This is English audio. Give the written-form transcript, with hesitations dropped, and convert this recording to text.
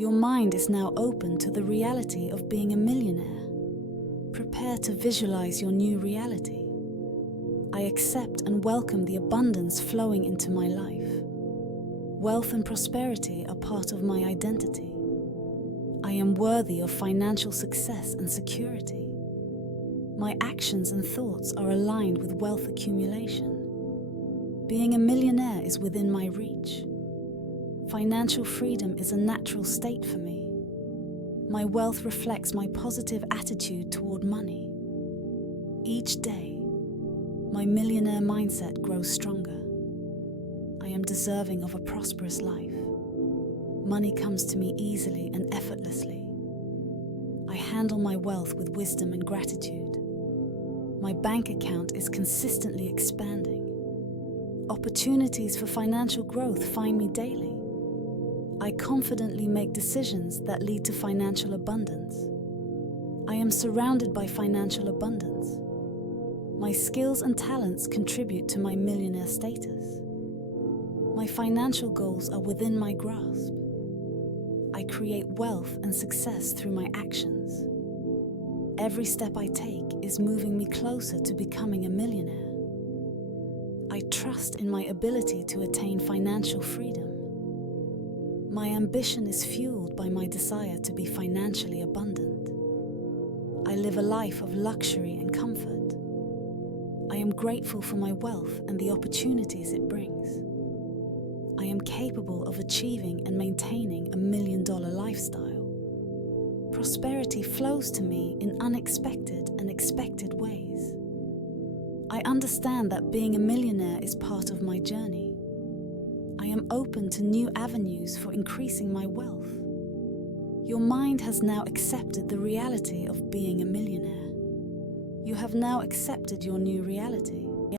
Your mind is now open to the reality of being a millionaire. Prepare to visualize your new reality. I accept and welcome the abundance flowing into my life. Wealth and prosperity are part of my identity. I am worthy of financial success and security. My actions and thoughts are aligned with wealth accumulation. Being a millionaire is within my reach. Financial freedom is a natural state for me. My wealth reflects my positive attitude toward money. Each day, my millionaire mindset grows stronger. I am deserving of a prosperous life. Money comes to me easily and effortlessly. I handle my wealth with wisdom and gratitude. My bank account is consistently expanding. Opportunities for financial growth find me daily. I confidently make decisions that lead to financial abundance. I am surrounded by financial abundance. My skills and talents contribute to my millionaire status. My financial goals are within my grasp. I create wealth and success through my actions. Every step I take is moving me closer to becoming a millionaire. I trust in my ability to attain financial freedom. My ambition is fueled by my desire to be financially abundant. I live a life of luxury and comfort. I am grateful for my wealth and the opportunities it brings. I am capable of achieving and maintaining a $1 million lifestyle. Prosperity flows to me in unexpected and expected ways. I understand that being a millionaire is part of my journey. I am open to new avenues for increasing my wealth. Your mind has now accepted the reality of being a millionaire. You have now accepted your new reality.